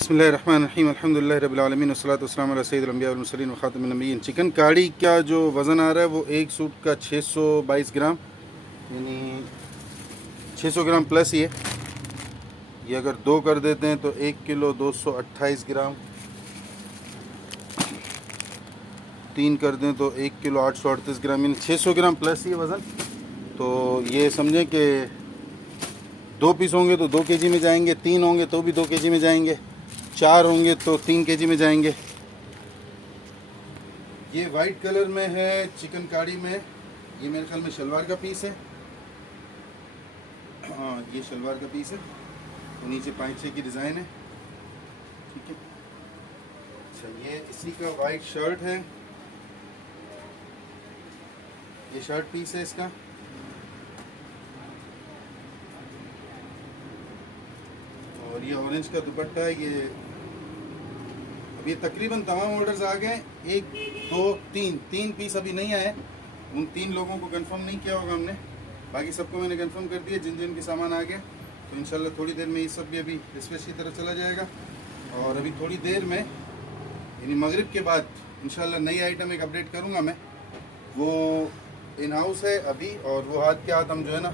बिस्मिल्लाहिर्रहमानिर्रहीम अल्हम्दुलिल्लाहि रब्बिल आलमीन वस्सलातु वस्सलामु अला सय्यिदिल अंबिया वल मुरसलीन व खातिमिन नबिय्यीन। चिकन कड़ी का जो वज़न आ रहा है वो एक सूट का 622 ग्राम, यानी 600 ग्राम प्लस ये अगर दो कर देते हैं तो 1 किलो 228 ग्राम, 3 कर दें तो 1 किलो 838 ग्राम, यानी 600 ग्राम प्लस ये वज़न। तो ये समझें कि 2 पीस होंगे तो 2 केजी में जाएंगे, 3 होंगे तो भी 2 केजी में जाएंगे, 4 होंगे तो 3 केजी में जाएंगे। ये वाइट कलर में है चिकन कड़ी में, ये मेरे ख्याल में शलवार का पीस है। हाँ, ये शलवार का पीस है, तो नीचे 5-6 की डिज़ाइन है। ठीक है, अच्छा ये इसी का वाइट शर्ट है, ये शर्ट पीस है इसका। और ये ऑरेंज का दुपट्टा है। ये अभी तकरीबन तमाम ऑर्डर्स आ गए, 1 2 3 पीस अभी नहीं आए। उन 3 लोगों को कंफर्म नहीं किया होगा हमने, बाकी सबको मैंने कंफर्म कर दिया जिन जिन के सामान आ गया। तो इंशाल्लाह थोड़ी देर में ये सब भी अभी डिस्पैच की तरफ चला जाएगा। और अभी थोड़ी देर में यानी मगरिब के बाद इंशाल्लाह नई आइटम एक अपडेट करूँगा मैं, वो इन हाउस है अभी। और वो हाथ के हाथ हम जो है ना,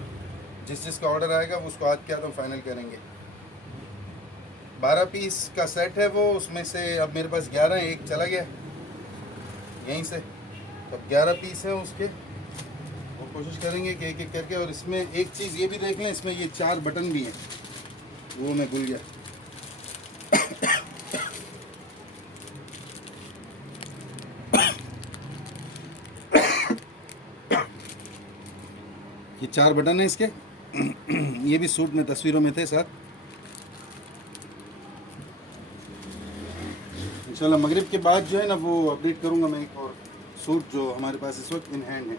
जिसका ऑर्डर आएगा वो उसको हाथ के हाथ हम फाइनल करेंगे। 12 पीस का सेट है वो, उसमें से अब मेरे पास 11 है, एक चला गया यहीं से, अब 11 पीस हैं उसके। वो कोशिश करेंगे कि एक एक करके। और इसमें एक चीज़ ये भी देख लें, इसमें ये 4 बटन भी हैं, वो मैं भूल गया। ये 4 बटन हैं इसके। ये भी सूट में तस्वीरों में थे साथ। इंशाल्लाह मगरिब के बाद जो है ना वो अपडेट करूंगा मैं एक और सूट जो हमारे पास इस वक्त इन हैंड है।